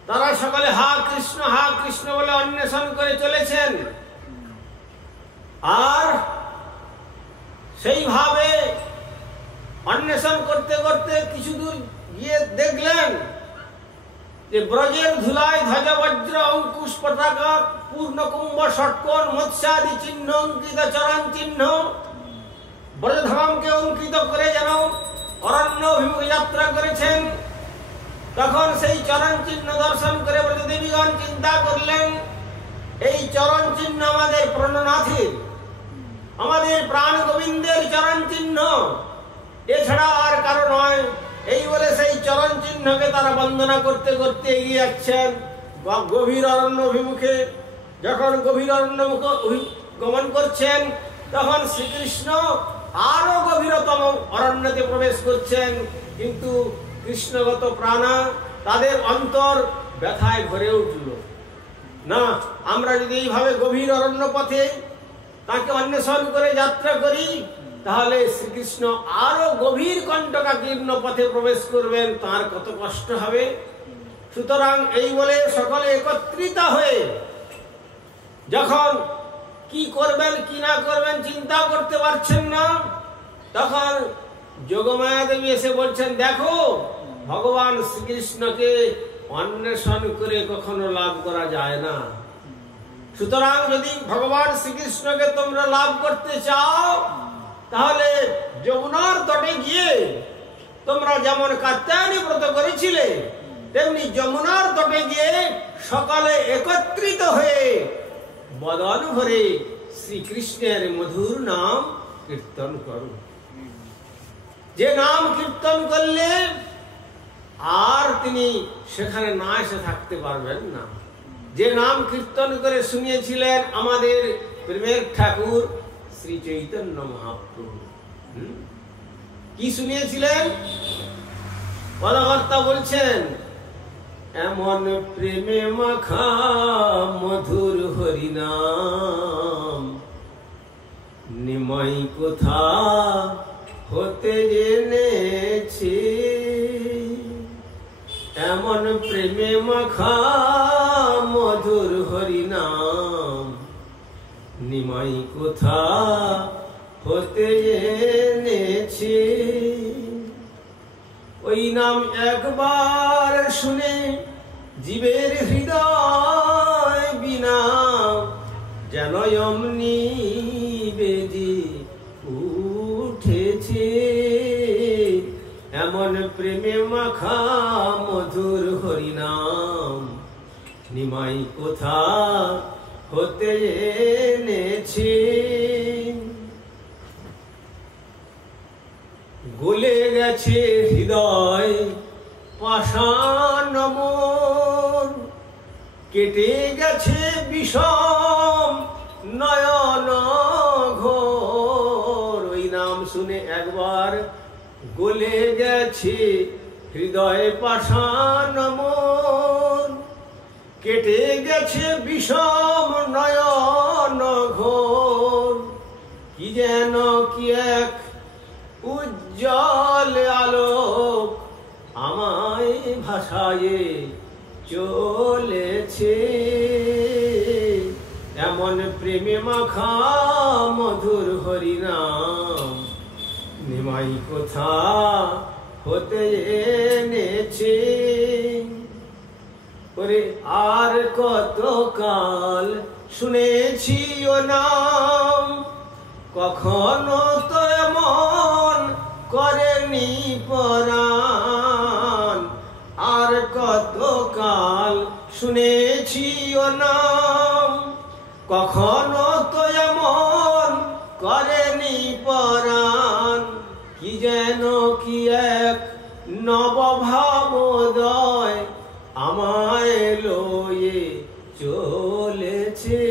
তারা সকলে হা কৃষ্ণ বলে অন্বেষণ করে চলেছেন। আর সেইভাবে অন্বেষণ করতে করতে কিছু দূর গিয়ে দেখলেন যে ব্রজের ধুলায় ধ্বজ বজ্র অঙ্কুশ পতাকা পূর্ণ কুম্ভ ষটকোণ মৎস্যাদি চিহ্ন অঙ্কিত চরণ চিহ্ন ব্রজধামকে অঙ্কিত করে যেন অরণ্য অভিমুখে যাত্রা করেছেন। তখন সেই চরণ চিহ্ন দর্শন করে ব্রজদেবীগণ চিন্তা করলেন, এই চরণ চিহ্ন আমাদের প্রাণনাথের, আমাদের প্রাণ গোবিন্দের চরণ চিহ্ন, এছাড়া আর কারো নয়। এই বলে সেই চরণ চিহ্নকে তারা বন্দনা করতে করতে এগিয়ে যাচ্ছেন গভীর অরণ্য অভিমুখে। যখন গভীর অরণ্য গমন করছেন, তখন শ্রীকৃষ্ণ আরো গভীরতম অরণ্যতে প্রবেশ করছেন, কিন্তু কৃষ্ণগত প্রাণা তাদের অন্তর ব্যথায় ভরে উঠল। না, আমরা যদি এইভাবে গভীর অরণ্য পথে তাকে অন্বেষণ করে যাত্রা করি, তাহলে শ্রীকৃষ্ণ আরো গভীর কণ্টকাকীর্ণ পথে প্রবেশ করবেন, তার কত কষ্ট হবে। সুতরাং এই বলে সকলে একত্রিত হয়ে যখন কি করবেন কি না করবেন চিন্তা করতে পারছেন না, তখন যোগমায়া দেবী এসে বলছেন, দেখো ভগবান শ্রীকৃষ্ণকে অন্বেষণ করে কখনো লাভ করা যায় না। সুতরাং যদি ভগবান শ্রীকৃষ্ণকে তোমরা লাভ করতে চাও, তাহলে যমুনার তটে গিয়ে তোমরা যেমন কাত্যায়নী ব্রত করেছিলে, তেমনি যমুনার তটে গিয়ে সকালে একত্রিত হয়ে বদন ভরে শ্রীকৃষ্ণের মধুর নাম কীর্তন করো। যে নাম কীর্তন করলে আর তিনি সেখানে না এসে থাকতে পারবেন না। যে নাম কীর্তন করে শুনিয়েছিলেন আমাদের প্রেমের ঠাকুর শ্রী চৈতন্য মহাপ্রভু, কি শুনিয়েছিলেন? পদকর্তা বলছেন, এমন প্রেমে মাখা মধুর হরিনাম নিমাই কোথা হতে জেনেছি। এমন প্রেমে মাখা মধুর হরিনাম নিমাই কোথা হতে জেনেছি। ওই নাম একবার শুনে জীবের হৃদয় বিনা যেন অমনি বেজে উঠে এমন প্রেমে মাখা মধুর হরিনাম নিমাই কোথা হতে এনেছি। গলে গেছে হৃদয় পাষাণ মোর, কেটে গেছে বিষম নয়ন ঘোর। ওই নাম শুনে একবার গলে গেছে হৃদয় পাষাণ মোর, কেটে গেছে বিষম নয়ন ঘোর। কি যেন কি এক উজ্জ্বল আলোক আমায় ভাসায়ে চলেছে। এমন প্রেমে মাখা মধুর হরিনাম নিমাই কোথা হতে এনেছে। ওরে আর কত কাল শুনেছি ও নাম, কখনো তো এমন করেনি পরাণ। আর কত কাল শুনেছি ও নাম, কখনো তো এমন করেনি পরাণ। কি যেন কি এক নবভাবোদয় আমায় লয়ে চলেছে।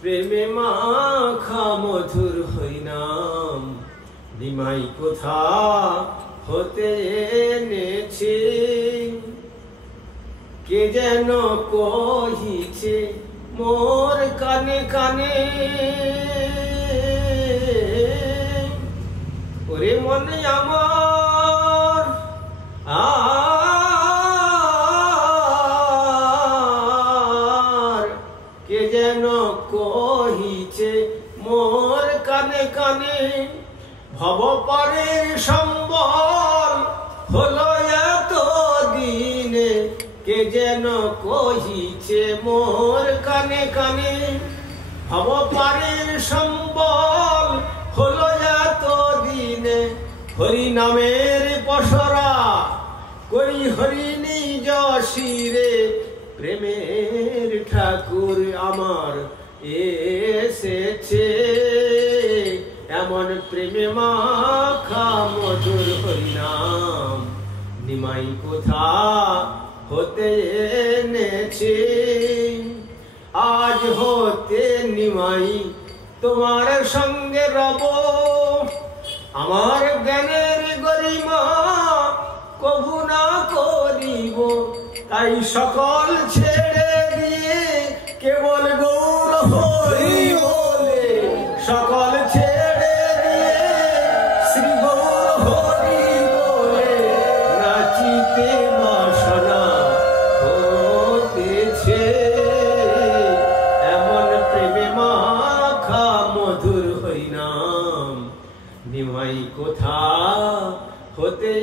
প্রেমে মাখা মধুর হরিনাম নিমাই কোথা হতে এনেছে। কে যেন কহিছে মোর কানে কানে, ওরে মনে আমার কে যেন কহিছে মোর কানে কানে। ভবপারের সম্বল হলো এত দিনে, কে যেন কহিছে মোর কানে কানে। ভবপারের সম্বল হলো এত দিনে, হরি নামের পসরা করি হরি নিজ শিরে। প্রেমের ঠাকুর আমার এসেছে, এমন প্রেমে মাখা মধুর হরিনাম নিমাই কোথা হতে এনেছে। আজ হতে নিমাই তোমার সঙ্গে রব, আমার জ্ঞানের গরিমা কভু না করিব। তাই সকল ছেড়ে দিয়ে কেবল গৌর হরি বলে, সকল ছেড়ে দিয়ে শ্রী গৌর হরি বলে নাচিতে বাসনা হতেছে। এমন প্রেমে মাখা মধুর হরিনাম নিমাই কোথা হতে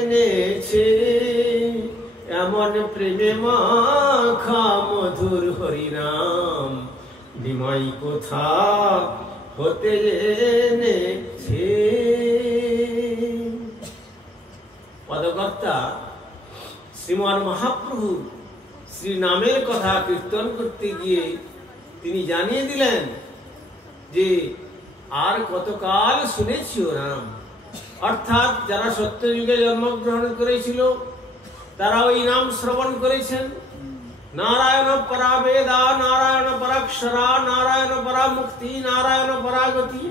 এনেছে। এমন প্রেমে মাখা মধুর হরিনাম নিমাই কোথা হতে এনেছে। পদকর্তা শ্রীমান মহাপ্রভু শ্রী নামের কথা কীর্তন করতে গিয়ে তিনি জানিয়ে দিলেন যে আর কতকাল শুনেছি ও নাম। অর্থাৎ যারা সত্যযুগে জন্মগ্রহণ করেছিল তারা ওই নাম শ্রবণ করেছেন। নারায়ণ পরা বেদা, নারায়ণ পরাক্ষরা, নারায়ণ পরা মুক্তি, নারায়ণ পরাগতি।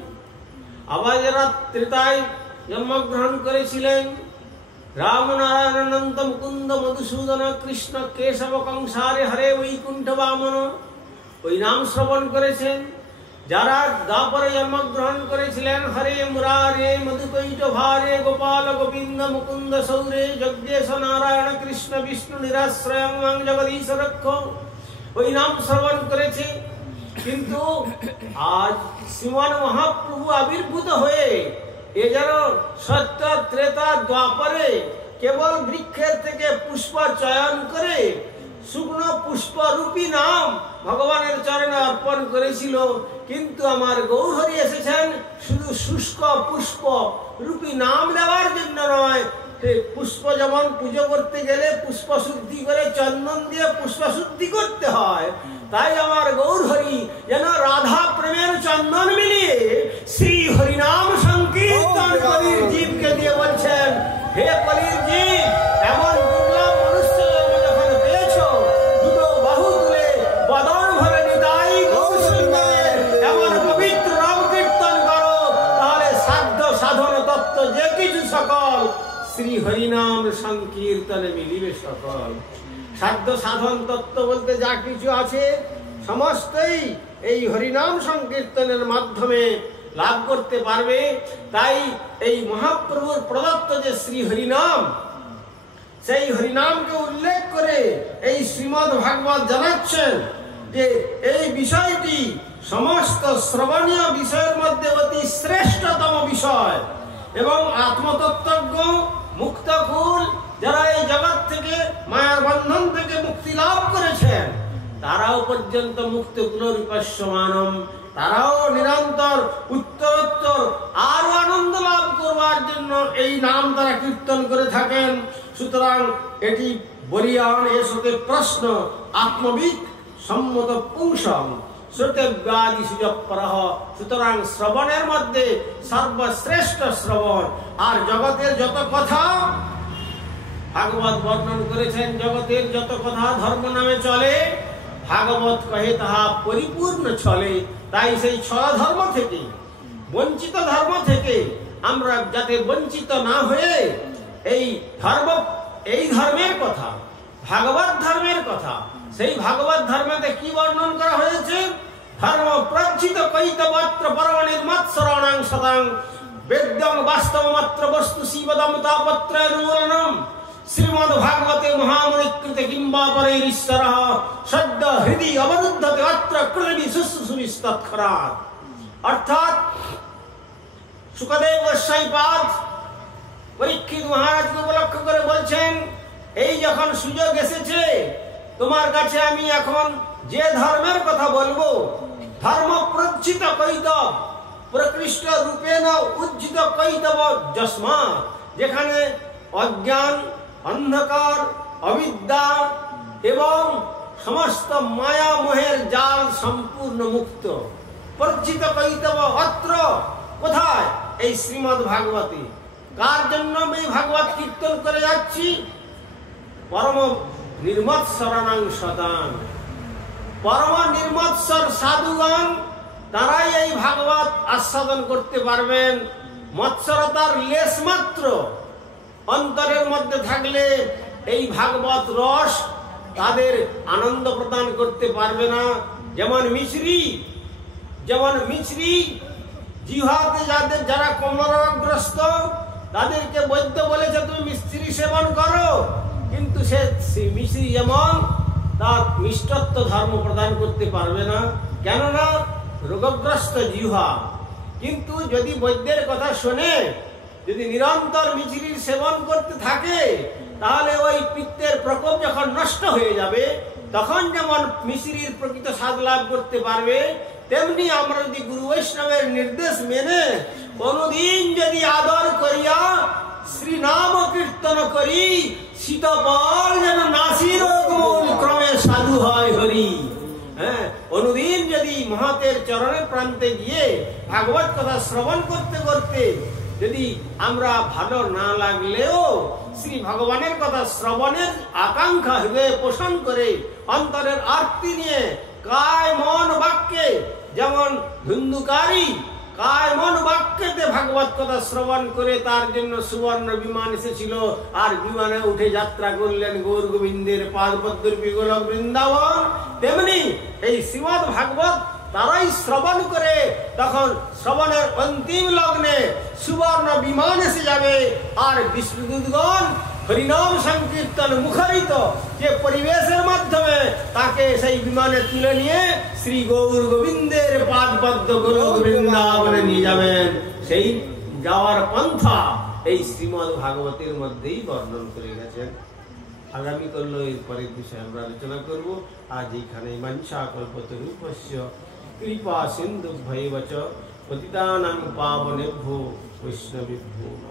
আবার যারা ত্রেতায় জন্মগ্রহণ করেছিলেন রাম নারায়ণ অনন্ত মুকুন্দ মধুসূদন কৃষ্ণ কেশব কংসারে হরে বৈকুণ্ঠ বামন, ওই নাম শ্রবণ করেছেন। যারা দ্বাপরে জন্মগ্রহণ করেছিলেন হরে মুরারে মধুকৈট ভারে গোপাল গোবিন্দ মুকুন্দ সৌরে যজ্ঞেশ নারায়ণ কৃষ্ণ বিষ্ণু নিরাশ্রয় জগদীশ রক্ষ, ওই নাম শ্রবণ করেছে। কিন্তু আজ শ্রীমান মহাপ্রভু আবির্ভূত হয়ে এ যেন সত্য ত্রেতা দ্বাপরে কেবল বৃক্ষের থেকে পুষ্প চয়ন করে শুকনো পুষ্পরূপী নাম ভগবানের চরণে অর্পণ করেছিল, কিন্তু আমার গৌরহরি এসেছেন শুধু শুষ্ক পুষ্প রূপী নাম দেওয়ার জন্য নয়। পুষ্প যেমন পুজো করতে গেলে পুষ্প শুদ্ধি করে চন্দন দিয়ে পুষ্প শুদ্ধি করতে হয়, তাই আমার গৌরহরি যেন রাধা প্রেমের চন্দন মিলিয়ে শ্রী হরিনাম সংকীর্তন কলির জীবকে দিয়ে বলছেন, হে কলির জীব, এমন দুর্লভ মনুষ্য যখন পেয়েছ, দুটো বাহু তুলে বদন ভরে নিতাই গৌরসুন্দরের এমন পবিত্র নাম কীর্তন করো, তাহলে সাধ্য সাধন তত্ত্ব যে কিছু সকল শ্রী হরিনাম সংকীর্তনে মিলিবে সকল। সাধ্য সাধন তত্ত্ব বলতে যা কিছু আছে সমস্তই এই হরিনাম সংকীর্তনের মাধ্যমে লাভ করতে পারবে। তাই এই মহাপ্রভুর প্রদত্ত যে শ্রী হরিনাম, সেই হরিনামকে উল্লেখ করে এই শ্রীমদ্ ভাগবত জানাচ্ছেন যে এই বিষয়টি সমস্ত শ্রবণীয় বিষয়ের মধ্যে অতি শ্রেষ্ঠতম বিষয়, এবং আত্মতত্ত্বজ্ঞ মুক্তকুল যারা এই জগৎ থেকে মায়ার বন্ধন থেকে মুক্তি লাভ করেছেন, তারাও পর্যন্ত মুক্তকুলরূপস্যমানম, তারাও নিরন্তর উত্তরোত্তর আরো আনন্দ লাভ করবার জন্য এই নাম তারা কীর্তন করে থাকেন। সুতরাং এটি বলিয়ান এসতে প্রশ্ন আত্মবিদ সম্মত পুংসম শ্রুতব্যাদি সুজপরহ। সুতরাং শ্রবণের মধ্যে সর্বশ্রেষ্ঠ শ্রবণ। আর জগতের যত কথা ভাগবত বর্ণন করেছেন, জগতের যত কথা ধর্ম নামে চলে, ভাগবত কহে তাহা পরিপূর্ণ চলে। তাই সেই ছয় ধর্ম থেকে, বঞ্চিত ধর্ম থেকে আমরা যাতে বঞ্চিত না হয়ে এই ধর্মের কথা, ভাগবত ধর্মের কথা, সেই ভাগবত ধর্মতে কি বর্ণন করা হয়েছে? ধর্ম প্রজ্জিত কৈতবত্র পরম নির্মৎসরণাং সদাং বেদ্যং বাস্তবমাত্র বস্তু শিবদম তাপত্রয়নুমূলনম শ্রীমদ্ ভাগবতে মহামণিকৃতে কিংবা পরৈরীশ্বরঃ সদ্য হৃদি অবরুদ্ধতে অত্র কৃতি শুশ্রূষিস্তৎক্ষণাৎ। অর্থাৎ শুকদেব গোস্বাইপাদ পরীক্ষিত মহারাজকে উপলক্ষ করে বলছেন, এই যখন সুযোগ এসেছে তোমার কাছে আমি এখন যে ধর্মের কথা বলবো, ধর্ম প্রজ্জিত কৈতব প্রকৃষ্ট রূপেণ উজ্জিত কৈতব যস্মাৎ, যেখানে অজ্ঞান, অন্ধকার, অবিদ্যা এবং সমস্ত মায়া মোহের জাল সম্পূর্ণ মুক্ত। প্রজ্জিত কৈতব অত্র কোথায়? এই শ্রীমদ্ ভাগবতে। কার জন্য আমি ভাগবত কীর্তন করে যাচ্ছি? পরম নির্মৎসরণাং সদাং, পরম নির্মৎসর সাধুগণ তারাই এই ভাগবত আস্বাদন করতে পারবেন। মৎসরতার লেশ মাত্র অন্তরের মধ্যে থাকলে এই ভাগবত রস তাদের আনন্দ প্রদান করতে পারবে না। যেমন মিছরি জিহ্বাতে যারা কমরগ্রস্ত, তাদেরকে বৈদ্য বলেছে তুমি মিছরি সেবন করো, কিন্তু সে মিছরি যেমন তার মিষ্টত্ব ধর্ম প্রদান করতে পারবে না, কেননা রোগগ্রস্ত জিহ্বা। কিন্তু যদি বৈদ্যের কথা শোনে, যদি নিরন্তর মিছরির সেবন করতে থাকে, তাহলে ওই পিত্তের প্রকোপ যখন নষ্ট হয়ে যাবে, তখন যেমন মিছরির প্রকৃত স্বাদ লাভ করতে পারবে, তেমনি আমরা যদি গুরু বৈষ্ণবের নির্দেশ মেনে কোনদিন যদি আদর করিয়া শ্রী নাম কীর্তন করি, শীতপল যেন নাসির ক্রমে সাধু হয় হরি। অনুদিন যদি মহাতের চরণের প্রান্তে গিয়ে ভাগবত কথা শ্রবণ করতে করতে যদি আমরা ভালো না লাগলেও শ্রী ভগবানের কথা শ্রবণের আকাঙ্ক্ষা হৃদয়ে পোষণ করে অন্তরের আরতি নিয়ে কায় মন বাক্যে, যেমন ধুন্ধুকারী কায় মন বাক্যেতে ভাগবত কথা শ্রবণ করে তার জন্য সুবর্ণ বিমান এসেছিল, আর বিমানে উঠে যাত্রা করলেন গৌর গোবিন্দের পাদপদ্মরূপী গোলক বৃন্দাবন। তেমনি এই শ্রীমদ্ ভাগবত তারাই শ্রবণ করে তখন শ্রবণের অন্তিম লগ্নে সুবর্ণ বিমান এসে যাবে, আর বিষ্ণুদূতগণ হরিনাম সংকীর্তন মুখরিত যে পরিবেশের মাধ্যমে তাকে সেই বিমানে তুলে নিয়ে শ্রী গৌর গোবিন্দের পাদপদ্ম গোলক বৃন্দাবনে নিয়ে যাবেন। সেই যাওয়ার পন্থা এই শ্রীমদ্ ভাগবতের মধ্যেই বর্ণন করে গেছেন। আগামীকাল এর পরের বিষয়ে আমরা আলোচনা করব। আজ এইখানে মঞ্চা কল্পতরূপস্য কৃপা সিন্ধু ভৈবচ পতিতানাং পাবনেভ্যো বৈষ্ণবেভ্যো